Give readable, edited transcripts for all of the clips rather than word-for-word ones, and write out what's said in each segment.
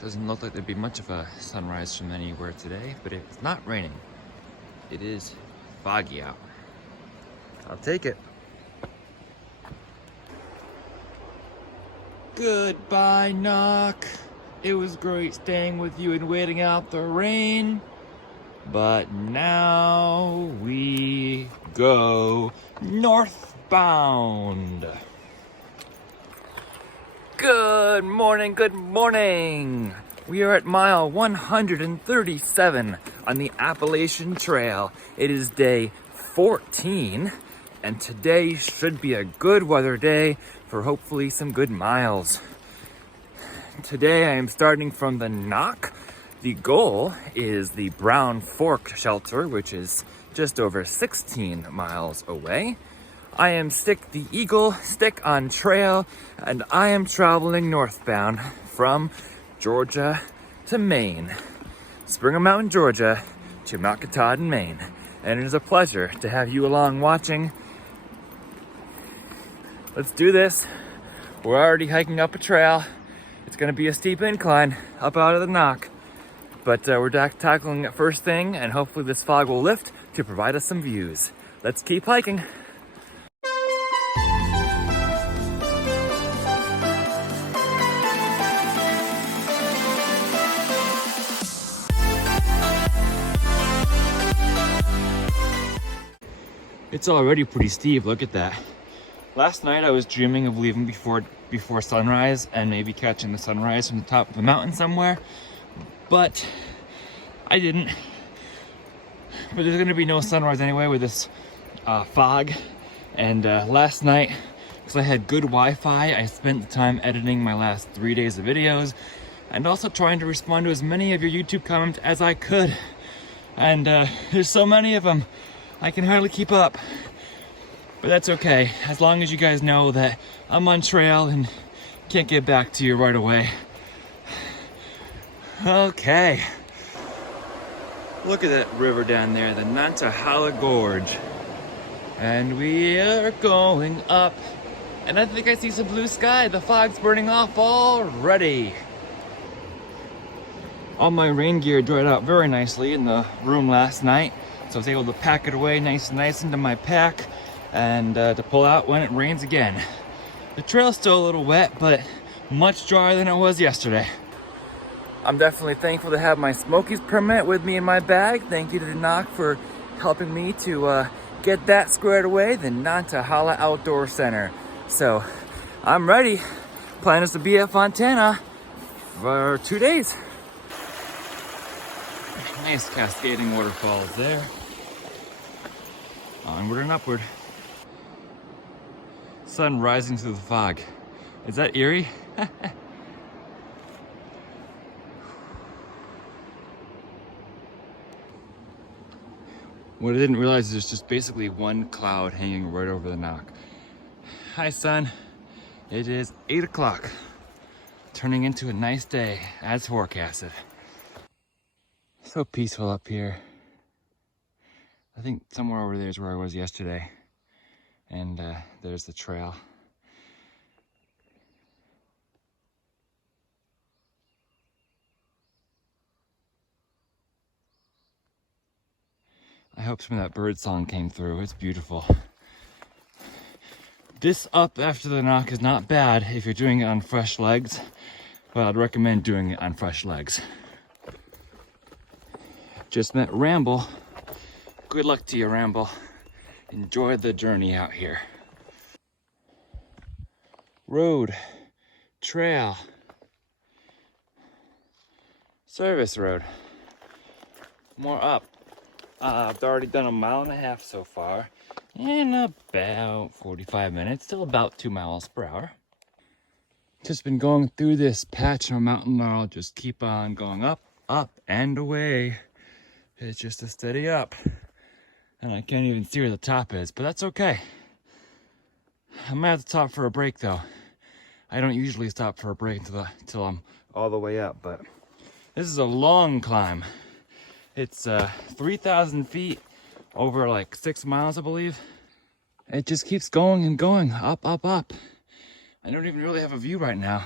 Doesn't look like there'd be much of a sunrise from anywhere today, but it's not raining. It is foggy out. I'll take it. Goodbye, Knock. It was great staying with you and waiting out the rain. But now we go northbound. Good morning, good morning. We are at mile 137 on the Appalachian Trail. It is day 14, and today should be a good weather day for hopefully some good miles. Today I am starting from the Knock. The goal is the Brown Fork shelter, which is just over 16 miles away. I am the Eagle stick on trail, and I am traveling northbound from Georgia to Maine. Springer Mountain, Georgia to Mount Katahdin, Maine. And it is a pleasure to have you along watching. Let's do this. We're already hiking up a trail. It's gonna be a steep incline up out of the Knock. But we're tackling it first thing, and hopefully this fog will lift to provide us some views. Let's keep hiking. It's already pretty steep, look at that. Last night I was dreaming of leaving before sunrise and maybe catching the sunrise from the top of the mountain somewhere, but I didn't. But there's gonna be no sunrise anyway with this fog. And last night, because I had good Wi-Fi, I spent the time editing my last 3 days of videos and also trying to respond to as many of your YouTube comments as I could. And there's so many of them, I can hardly keep up. But that's okay, as long as you guys know that I'm on trail and can't get back to you right away. Okay. Look at that river down there, the Nantahala Gorge. And we are going up. And I think I see some blue sky. The fog's burning off already. All my rain gear dried out very nicely in the room last night. So I was able to pack it away nice into my pack and to pull out when it rains again. The trail's still a little wet, but much drier than it was yesterday. I'm definitely thankful to have my Smokies permit with me in my bag. Thank you to the Knock for helping me to get that squared away, the Nantahala Outdoor Center. So I'm ready. Plan is to be at Fontana for 2 days. Nice cascading waterfalls there. Onward and upward. Sun rising through the fog. Is that eerie? What I didn't realize is there's just basically one cloud hanging right over the Knock. Hi, sun. It is 8 o'clock, turning into a nice day as forecasted. So peaceful up here. I think somewhere over there is where I was yesterday. And there's the trail. I hope some of that bird song came through. It's beautiful. This up after the Knock is not bad if you're doing it on fresh legs, but I'd recommend doing it on fresh legs. Just met Ramble. Good luck to you, Ramble. Enjoy the journey out here. Road, trail, service road. More up. I've already done 1.5 miles so far in about 45 minutes, still about 2 miles per hour. Just been going through this patch on Mountain Laurel, just keep on going up, up, and away. It's just a steady up. And I can't even see where the top is, but that's okay. I'm at the top for a break though. I don't usually stop for a break until I'm all the way up, but this is a long climb. It's 3,000 feet over like 6 miles, I believe. It just keeps going and going, up, up, up. I don't even really have a view right now.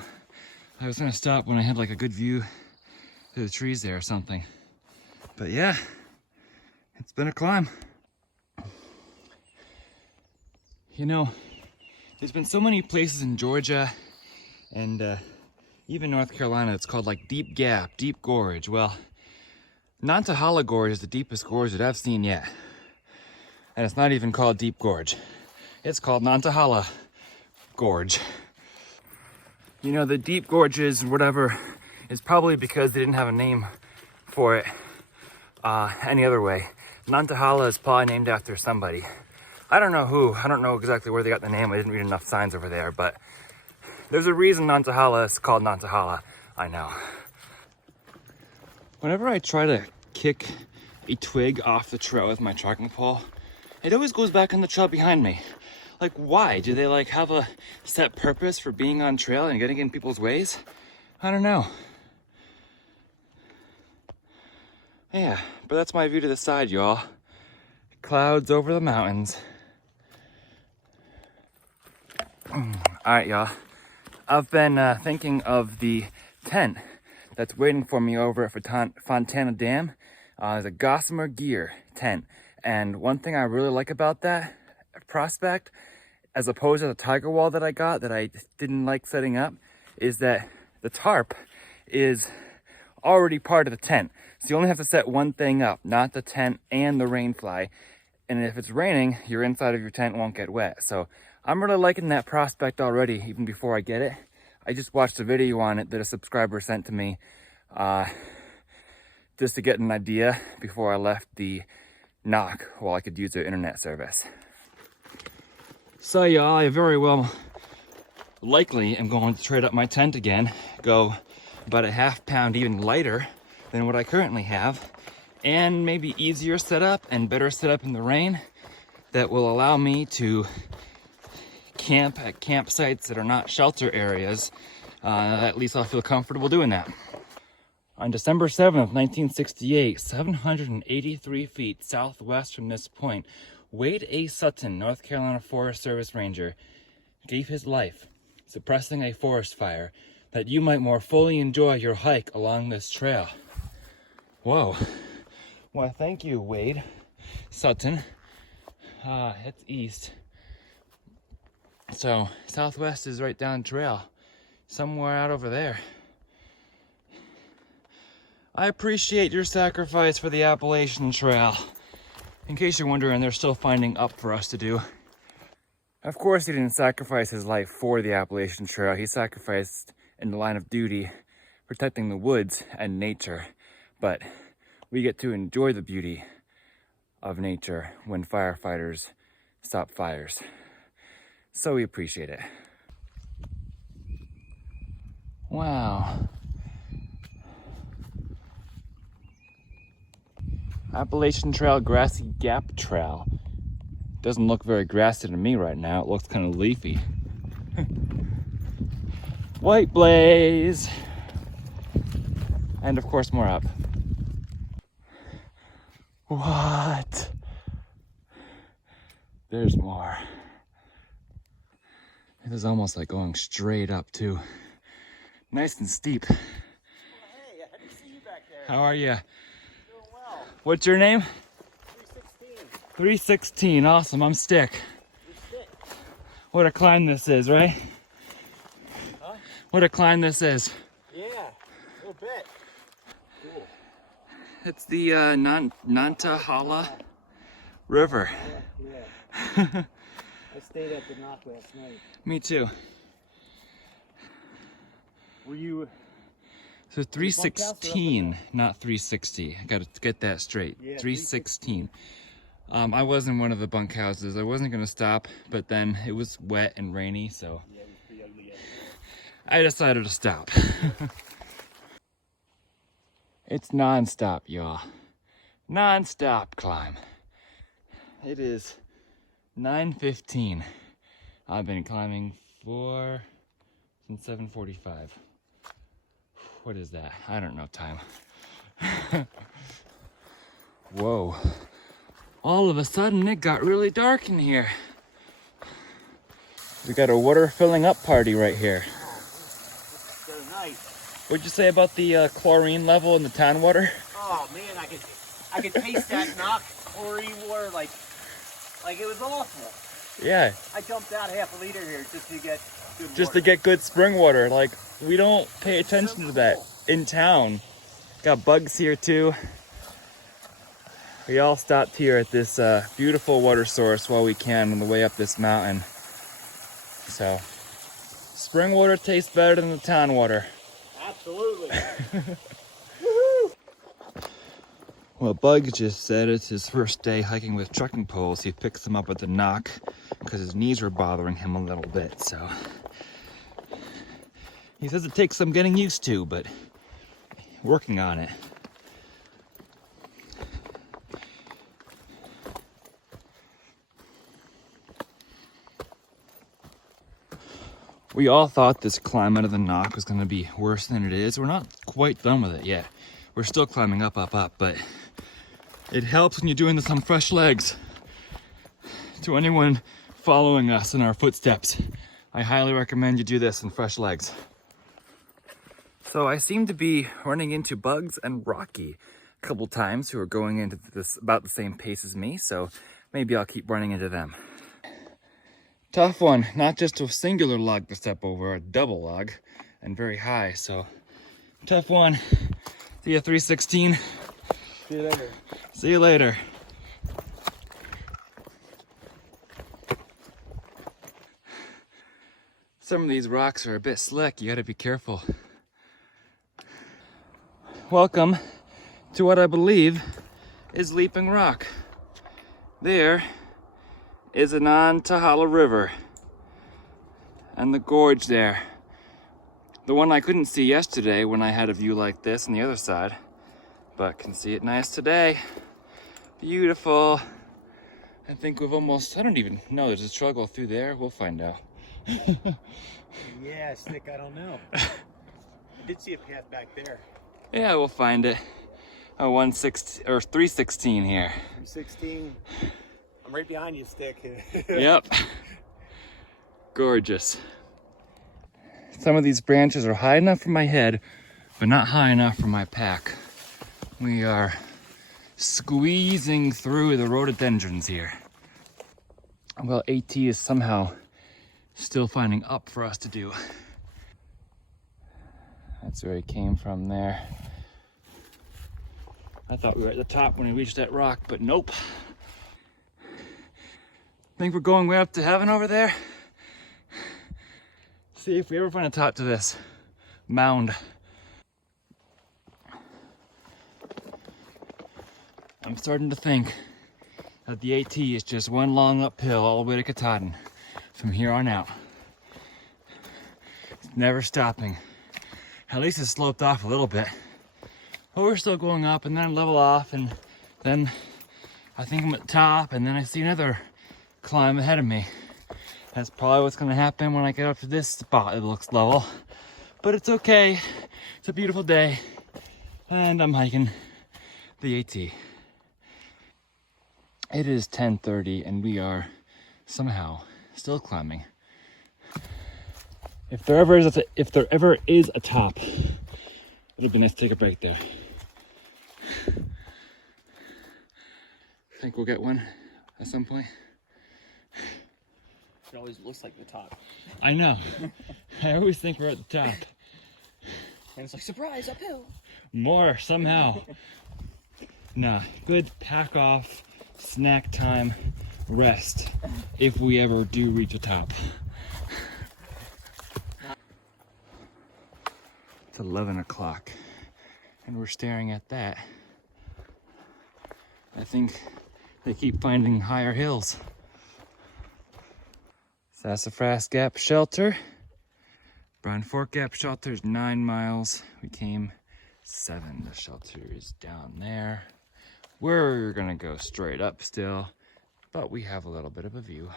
I was gonna stop when I had like a good view through the trees there or something. But yeah, it's been a climb. You know, there's been so many places in Georgia and even North Carolina that's called like Deep Gap, Deep Gorge. Well, Nantahala Gorge is the deepest gorge that I've seen yet. And it's not even called Deep Gorge. It's called Nantahala Gorge. You know, the deep gorges or whatever is probably because they didn't have a name for it any other way. Nantahala is probably named after somebody. I don't know who. I don't know exactly where they got the name. I didn't read enough signs over there, but there's a reason Nantahala is called Nantahala. I know. Whenever I try to kick a twig off the trail with my trekking pole, it always goes back on the trail behind me. Like, why? Do they like have a set purpose for being on trail and getting in people's ways? I don't know. Yeah, but that's my view to the side, y'all. Clouds over the mountains. All right, y'all. I've been thinking of the tent that's waiting for me over at Fontana Dam. There's a Gossamer Gear tent. And one thing I really like about that prospect, as opposed to the tiger wall that I got that I didn't like setting up, is that the tarp is already part of the tent. So you only have to set one thing up, not the tent and the rain fly. And if it's raining, your inside of your tent won't get wet. So I'm really liking that prospect already, even before I get it. I just watched a video on it that a subscriber sent to me just to get an idea before I left the knock while I could use their internet service. So y'all, I very well likely am going to trade up my tent again, go about a ½ pound even lighter than what I currently have, and maybe easier setup and better setup in the rain that will allow me to camp at campsites that are not shelter areas. At least I'll feel comfortable doing that. On December 7th, 1968, 783 feet southwest from this point, Wade A. Sutton, North Carolina Forest Service Ranger, gave his life suppressing a forest fire that you might more fully enjoy your hike along this trail. Whoa. Well, thank you, Wade Sutton. It's east. So southwest is right down trail, somewhere out over there. I appreciate your sacrifice for the Appalachian Trail. In case you're wondering, they're still finding up for us to do. Of course, he didn't sacrifice his life for the Appalachian Trail. He sacrificed in the line of duty, protecting the woods and nature. But we get to enjoy the beauty of nature when firefighters stop fires. So we appreciate it. Wow. Appalachian Trail, Grassy Gap Trail. Doesn't look very grassy to me right now. It looks kind of leafy. White blaze. And of course more up. What? There's more. This is almost like going straight up too. Nice and steep. Well, hey, I didn't see you back there. How are you? Doing well. What's your name? 316. 316, awesome, I'm Stick. You're sick. What a climb this is, right? Huh? What a climb this is. Yeah, a little bit. Cool. It's the Nantahala River. Yeah. I stayed at the knock last night. Me too. Were you? So 316, not 360. I gotta get that straight. Yeah, 316. I was in one of the bunkhouses. I wasn't gonna stop, but then it was wet and rainy, so Yeah, it was pretty ugly. I decided to stop. It's non-stop, y'all. Non-stop climb. It is 9:15. I've been climbing since 7:45. What is that? I don't know time. Whoa. All of a sudden it got really dark in here. We got a water filling up party right here. It's nice. What'd you say about the chlorine level in the town water? Oh man, I could taste that knock chlorine water like it was awful. Yeah. I dumped out half a liter here just to get good Just water. to get good spring water. Like, we don't pay attention to that in town. Got bugs here too. We all stopped here at this beautiful water source while we can on the way up this mountain. So, spring water tastes better than the town water. Absolutely. Well, Bug just said it's his first day hiking with trekking poles. He picks them up at the knock because his knees were bothering him a little bit. So he says it takes some getting used to, but working on it. We all thought this climb out of the knock was going to be worse than it is. We're not quite done with it yet. We're still climbing up, but it helps when you're doing this on fresh legs. To anyone following us in our footsteps, I highly recommend you do this in fresh legs. So I seem to be running into Bugs and Rocky a couple times who are going into this about the same pace as me, so maybe I'll keep running into them. Tough one, not just a singular log to step over, a double log, and very high, so tough one. See ya, 316. See you later. See you later. Some of these rocks are a bit slick, you gotta be careful. Welcome to what I believe is Leaping Rock. There is an Tahala River and the gorge there. The one I couldn't see yesterday when I had a view like this on the other side, but can see it nice today. Beautiful. I think we've almost, I don't even know, there's a struggle through there. We'll find out. Yeah, Stick, I don't know. I did see a path back there. Yeah, we'll find it. Oh, 116 or 316 here. 16. I'm right behind you, Stick. Yep. Gorgeous. Some of these branches are high enough for my head, but not high enough for my pack. We are squeezing through the rhododendrons here. Well, AT is somehow still finding up for us to do. That's where he came from there. I thought we were at the top when we reached that rock, but nope. Think we're going way up to heaven over there? See if we ever find a top to this mound. I'm starting to think that the AT is just one long uphill all the way to Katahdin from here on out. It's never stopping. At least it's sloped off a little bit. But we're still going up, and then level off, and then I think I'm at the top, and then I see another climb ahead of me. That's probably what's gonna happen when I get up to this spot. It looks level, but it's okay. It's a beautiful day, and I'm hiking the AT. It is 10:30, and we are somehow still climbing. If there ever is a top, it'd be nice to take a break there. Think we'll get one at some point. It always looks like the top. I know. I always think we're at the top. And it's like, surprise, uphill. More, somehow. Nah, good pack off, snack time, rest, if we ever do reach the top. It's 11 o'clock, and we're staring at that. I think they keep finding higher hills. Sassafras Gap Shelter. Brown Fork Gap Shelter is 9 miles. We came 7. The shelter is down there. We're gonna go straight up still, but we have a little bit of a view.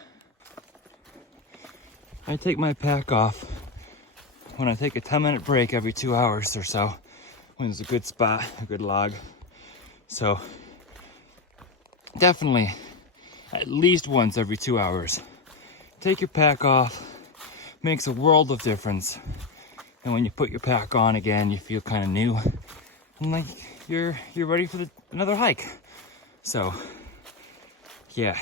I take my pack off when I take a 10-minute break every 2 hours or so, when there's a good spot, a good log. So definitely at least once every 2 hours. Take your pack off, makes a world of difference. And when you put your pack on again, you feel kind of new and like you're ready for another hike. So yeah,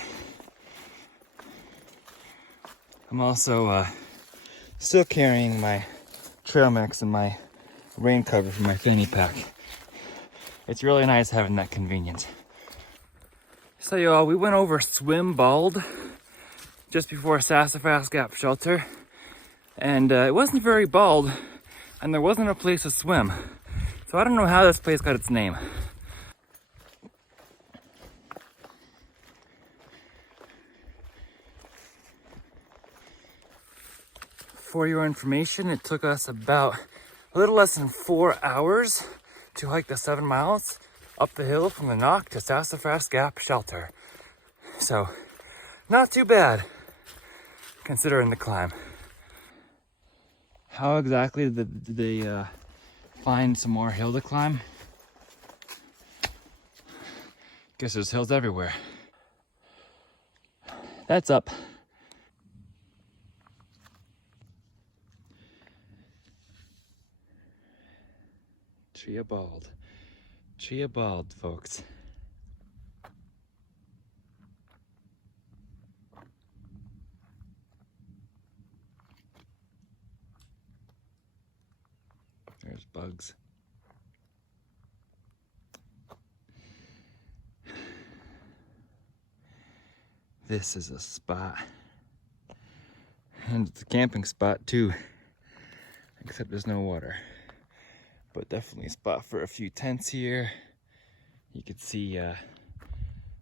I'm also still carrying my trail mix and my rain cover for my fanny pack. It's really nice having that convenience. So y'all, we went over Cheoah Bald just before Sassafras Gap shelter, and it wasn't very bald, and there wasn't a place to swim. So I don't know how this place got its name. For your information, it took us about a little less than 4 hours to hike the 7 miles up the hill from the Knock to Sassafras Gap shelter. So, not too bad, considering the climb. How exactly did they find some more hill to climb? Guess there's hills everywhere. That's up. Cheoah Bald. Cheoah Bald, folks. There's bugs. This is a spot. And it's a camping spot too. Except there's no water. But definitely a spot for a few tents here. You could see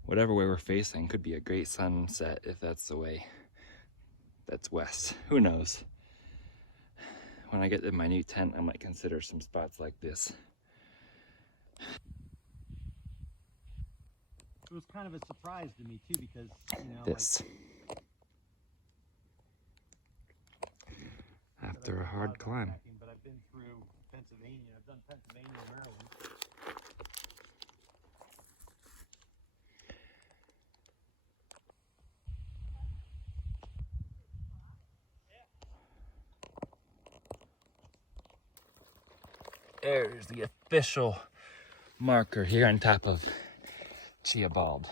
whatever way we're facing could be a great sunset if that's the way. That's west. Who knows? When I get in my new tent, I might consider some spots like this. It was kind of a surprise to me too, because This. After a hard climb. But I've been through Pennsylvania. I've done Pennsylvania and Maryland. There's the official marker here on top of Cheoah Bald.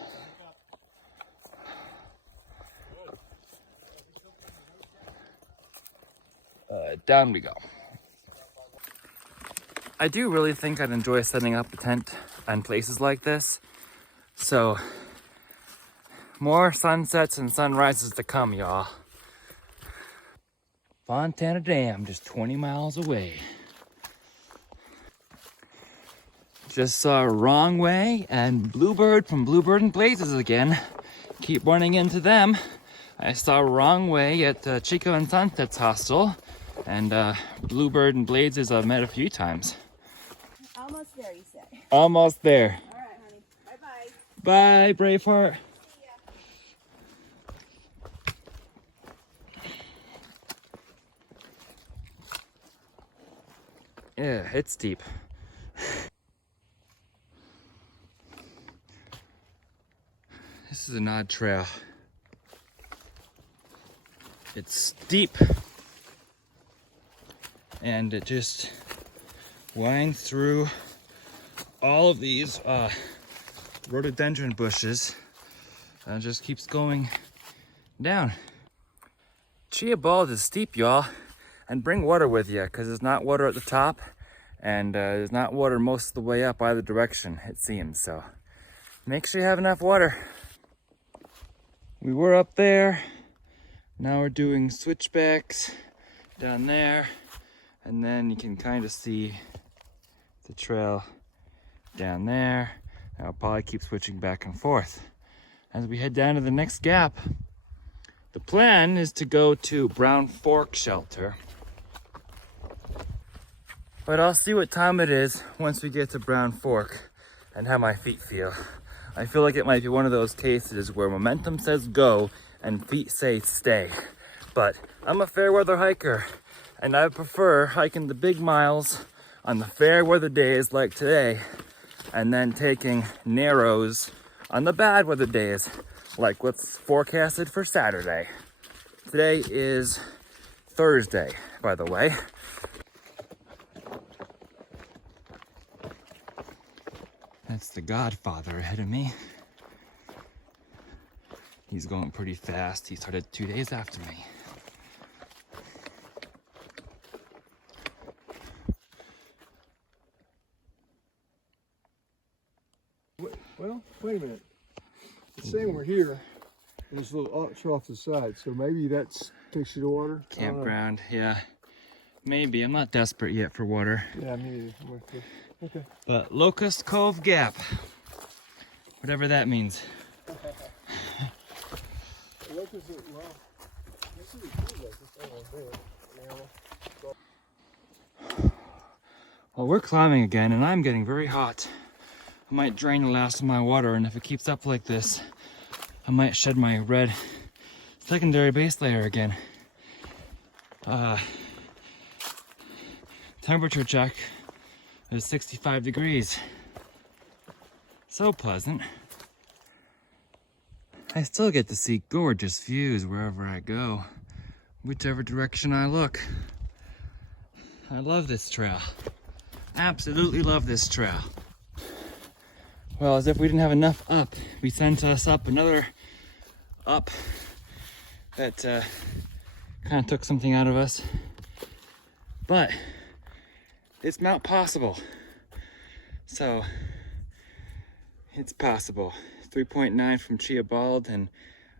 Down we go. I do really think I'd enjoy setting up a tent on places like this. So, more sunsets and sunrises to come, y'all. Fontana Dam, just 20 miles away. Just saw Wrong Way and Bluebird from Bluebird and Blazes again. Keep running into them. I saw Wrong Way at Chico and Sunset's hostel, and Bluebird and Blazes I've met a few times. Almost there, you say. Almost there. All right, honey. Bye-bye. Bye, Braveheart. Yeah, it's steep. This is an odd trail. It's steep and it just winds through all of these rhododendron bushes and just keeps going down. Cheoah Bald is steep, y'all, and bring water with you because there's not water at the top and there's not water most of the way up either direction, it seems. So make sure you have enough water. We were up there, now we're doing switchbacks down there, and then you can kind of see the trail down there. And I'll probably keep switching back and forth as we head down to the next gap. The plan is to go to Brown Fork Shelter, but I'll see what time it is once we get to Brown Fork and how my feet feel. I feel like it might be one of those cases where momentum says go and feet say stay. But I'm a fair weather hiker, and I prefer hiking the big miles on the fair weather days like today, and then taking narrows on the bad weather days like what's forecasted for Saturday. Today is Thursday, by the way. That's the Godfather ahead of me. He's going pretty fast. He started 2 days after me. Well, wait a minute. It's saying we're here, and there's a little archer off the side, so maybe that takes you to water. Campground, yeah. Maybe. I'm not desperate yet for water. Yeah, me neither. Okay. But Locust Cove Gap. Whatever that means. Well, we're climbing again, and I'm getting very hot. I might drain the last of my water, and if it keeps up like this, I might shed my red secondary base layer again. Temperature check is 65 degrees. So pleasant. I still get to see gorgeous views wherever I go, whichever direction I look. I love this trail. Absolutely love this trail. Well, as if we didn't have enough up, we sent us up another up that kind of took something out of us. But it's Mount Possible. So it's possible. 3.9 from Cheoah Bald and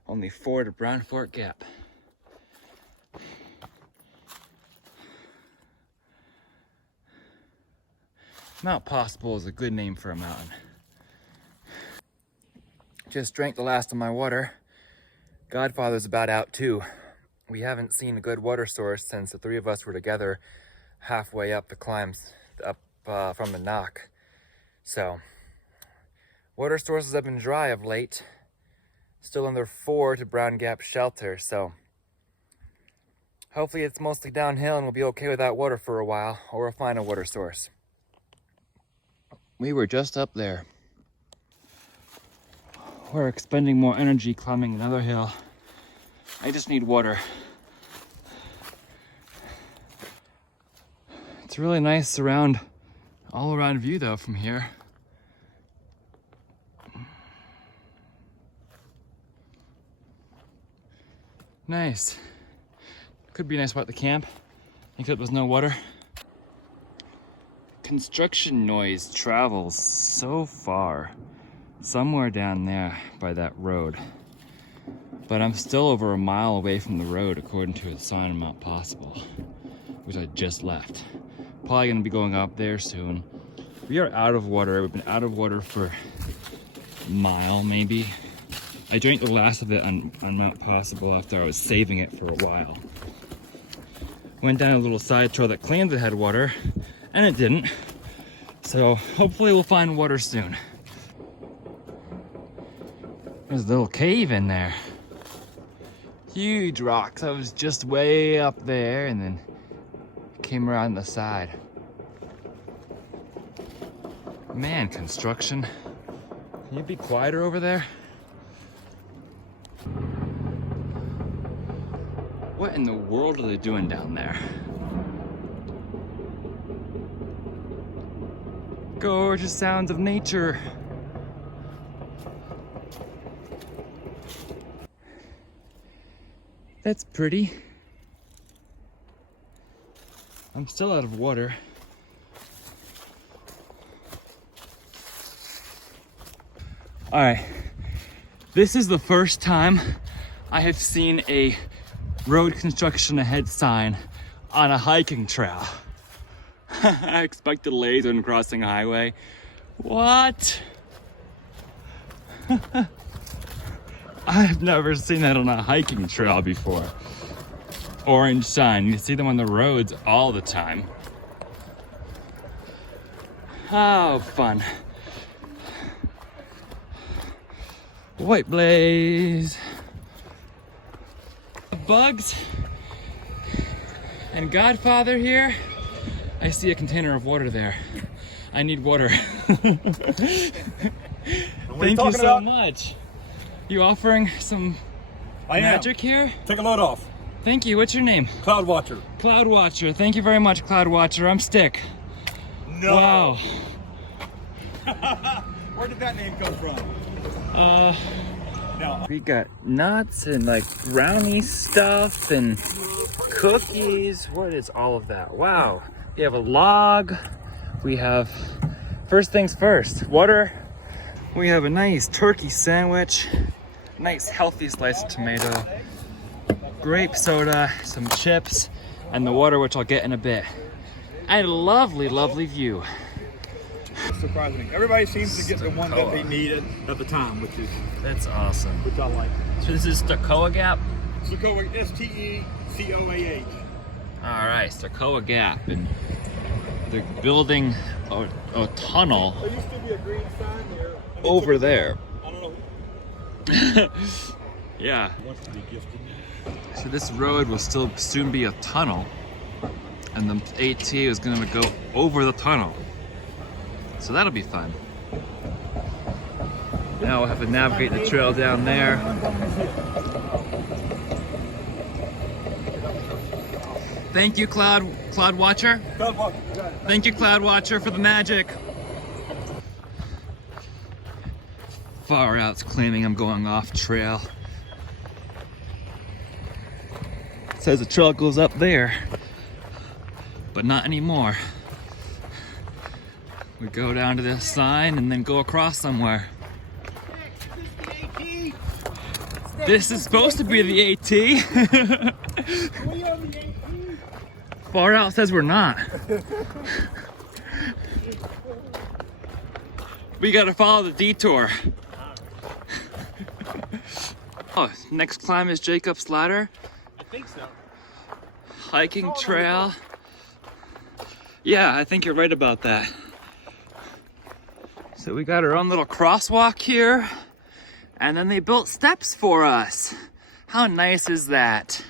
only 4 to Brown Fork Gap. Mount Possible is a good name for a mountain. Just drank the last of my water. Godfather's about out too. We haven't seen a good water source since the 3 of us were together halfway up the climbs, up from the knock. So, water sources have been dry of late. Still under 4 to Brown Gap Shelter, so hopefully it's mostly downhill and we'll be okay without water for a while, or we'll find a water source. We were just up there. We're expending more energy climbing another hill. I just need water. It's a really nice all around view though from here. Nice. Could be a nice spot to camp, except there's no water. Construction noise travels so far. Somewhere down there by that road. But I'm still over a mile away from the road according to the sign on Mount Possible, which I just left. Probably gonna be going up there soon. We are out of water. We've been out of water for a mile maybe. I drank the last of it on Mount Possible after I was saving it for a while. Went down a little side trail that claimed it had water, and it didn't. So hopefully we'll find water soon. There's a little cave in there. Huge rocks. I was just way up there and then came around the side. Man, construction. Can you be quieter over there? What in the world are they doing down there? Gorgeous sounds of nature. That's pretty. I'm still out of water. All right, this is the first time I have seen a road construction ahead sign on a hiking trail. I expected laser and crossing a highway. What? I've never seen that on a hiking trail before. Orange sign, you see them on the roads all the time. Oh, fun. White blaze. Bugs and Godfather here. I see a container of water there. I need water. Thank you so much. You offering some magic here? Take a load off. Thank you. What's your name? Cloud Watcher. Cloud Watcher. Thank you very much, Cloud Watcher. I'm Stick. No. Wow. Where did that name come from? No. We got nuts and like brownie stuff and cookies. What is all of that? Wow. We have a log. We have, first things first, water. We have a nice turkey sandwich, nice healthy sliced tomato, grape soda, some chips, and the water, which I'll get in a bit. A lovely, lovely view. Surprising. Everybody seems to get the one that they needed at the time, which That's awesome. I like. So this is Cheoah Gap? Cheoah, Stecoah. All right, Cheoah Gap, and they're building a tunnel There used to be a green sign there. over there. I don't know. Yeah. Who wants to be gifted. So this road will still soon be a tunnel, and the AT is going to go over the tunnel. So that'll be fun. Now we'll have to navigate the trail down there. Thank you, Cloud Watcher. Thank you, Cloud Watcher, for the magic. Far Out's claiming I'm going off trail. It says the trail goes up there, but not anymore. We go down to this sign and then go across somewhere. This is supposed to be the AT. Far Out says we're not. We gotta follow the detour. Oh, next climb is Jacob's Ladder. I think so. Hiking trail. Yeah, I think you're right about that. So we got our own little crosswalk here, and then they built steps for us. How nice is that?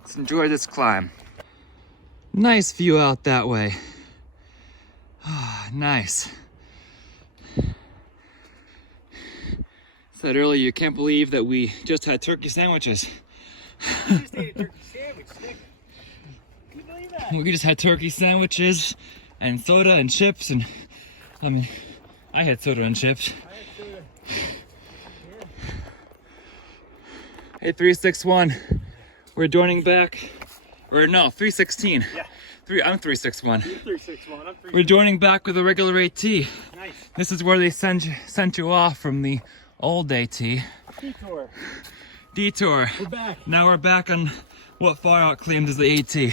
Let's enjoy this climb. Nice view out that way. Ah, nice. Said earlier, you can't believe that we just had turkey sandwiches. You just ate a turkey sandwich, Nick. Can you believe that? We just had turkey sandwiches and soda and chips, and I mean, I had soda and chips. Hey, 361, we're joining back, or no, 316. Yeah. I'm 361. You're 361. I'm 361. We're joining back with a regular AT. Nice. This is where they sent you off from the old AT. Detour. Detour. We're back. Now we're back on what Far Out claimed as the AT.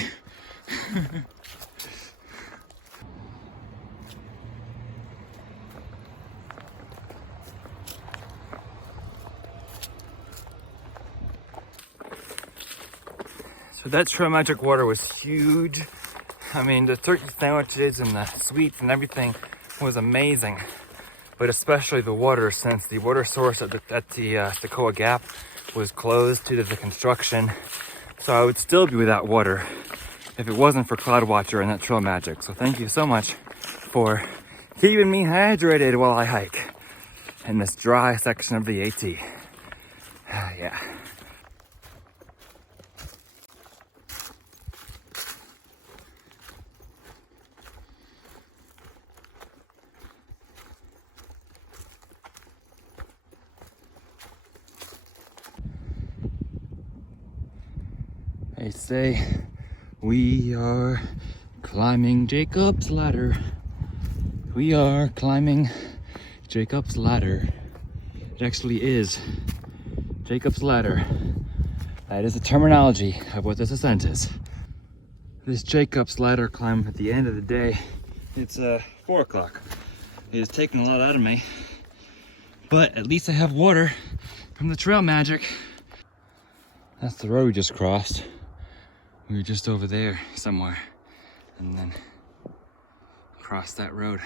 So that Trail Magic water was huge. I mean, the turkey sandwiches and the sweets and everything was amazing. But especially the water, since the water source at the Cheoah Gap was closed due to the construction. So I would still be without water if it wasn't for Cloud Watcher and that Trail Magic. So thank you so much for keeping me hydrated while I hike in this dry section of the AT. Yeah. They say we are climbing Jacob's Ladder. We are climbing Jacob's Ladder. It actually is Jacob's Ladder. That is the terminology of what this ascent is. This Jacob's Ladder climb at the end of the day, it's 4 o'clock. It has taken a lot out of me, but at least I have water from the Trail Magic. That's the road we just crossed. We were just over there somewhere, and then crossed that road.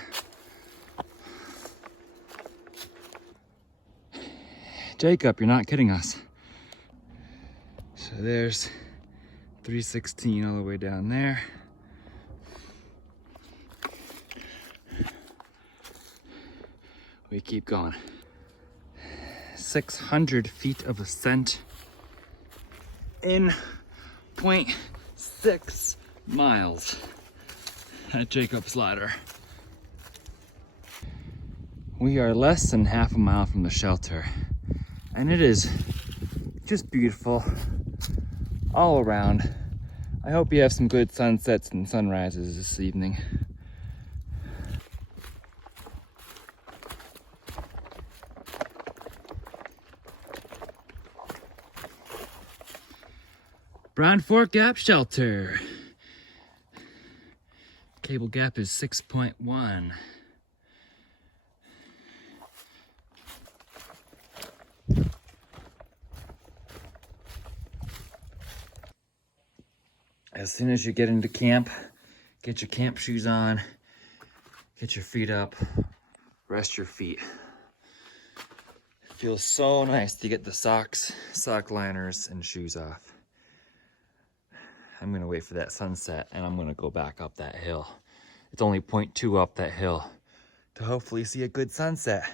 Jacob, you're not kidding us. So there's 316 all the way down there. We keep going. 600 feet of ascent in 0.6 miles at Jacob's Ladder. We are less than half a mile from the shelter, and it is just beautiful all around. I hope you have some good sunsets and sunrises this evening. Brown Fork Gap Shelter. Cable gap is 6.1. As soon as you get into camp, get your camp shoes on, get your feet up, rest your feet. It feels so nice to get the socks, sock liners, and shoes off. I'm gonna wait for that sunset and I'm gonna go back up that hill. It's only 0.2 up that hill to hopefully see a good sunset.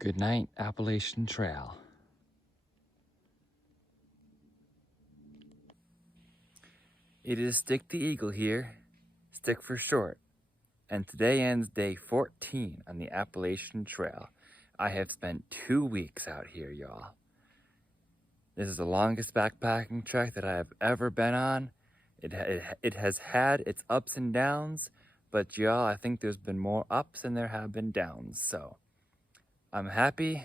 Good night, Appalachian Trail. It is Stick the Eagle here, Stick for short, and today ends day 14 on the Appalachian Trail. I have spent 2 weeks out here, y'all. This is the longest backpacking trek that I have ever been on. It has had its ups and downs, but y'all, I think there's been more ups than there have been downs, so I'm happy,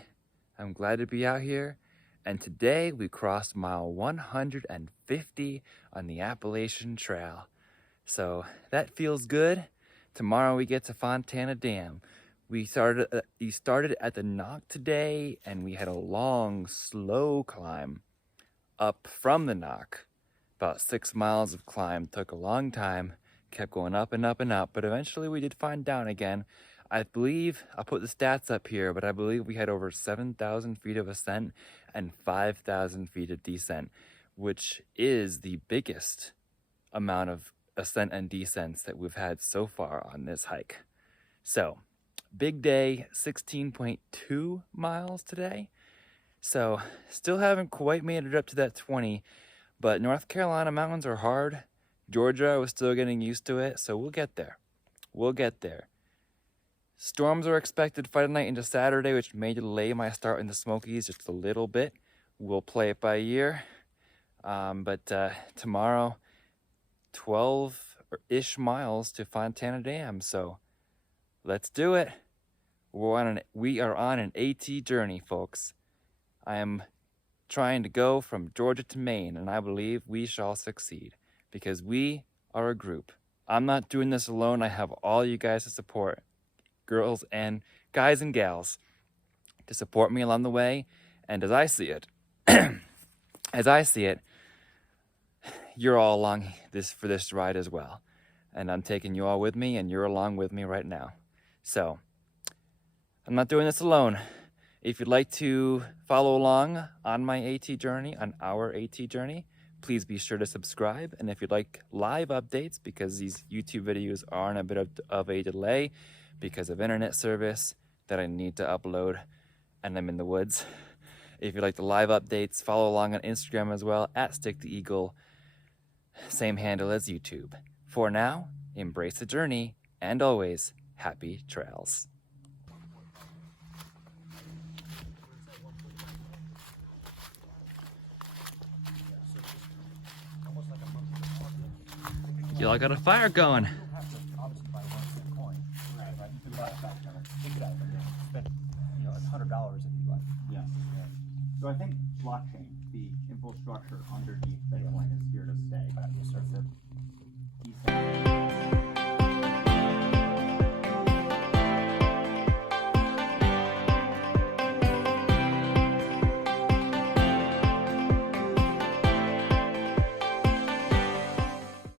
I'm glad to be out here, and today we crossed mile 150 on the Appalachian Trail. So that feels good. Tomorrow we get to Fontana Dam. We started at the Knock today, and we had a long, slow climb up from the Knock. About 6 miles of climb, took a long time, kept going up and up and up, but eventually we did find down again. I believe, I'll put the stats up here, but I believe we had over 7,000 feet of ascent and 5,000 feet of descent, which is the biggest amount of ascent and descents that we've had so far on this hike. So, big day, 16.2 miles today. So, still haven't quite made it up to that 20, but North Carolina mountains are hard. Georgia, I was still getting used to it, so we'll get there. We'll get there. Storms are expected Friday night into Saturday, which may delay my start in the Smokies just a little bit. We'll play it by ear. But tomorrow, 12-ish miles to Fontana Dam, so let's do it. We are on an AT journey, folks. I am trying to go from Georgia to Maine, and I believe we shall succeed because we are a group. I'm not doing this alone. I have all you guys to support. Girls and guys and gals to support me along the way. And as I see it, you're all along for this ride as well. And I'm taking you all with me, and you're along with me right now. So I'm not doing this alone. If you'd like to follow along on my AT journey, on our AT journey, please be sure to subscribe. And if you'd like live updates, because these YouTube videos are on a bit of a delay, because of internet service that I need to upload, and I'm in the woods. If you like the live updates, follow along on Instagram as well, @StickTheEagle, same handle as YouTube. For now, embrace the journey, and always, happy trails. Y'all got a fire going. $100 if you like. Yeah. I think blockchain, the infrastructure underneath Bitcoin, is here to stay. Just starts to descend.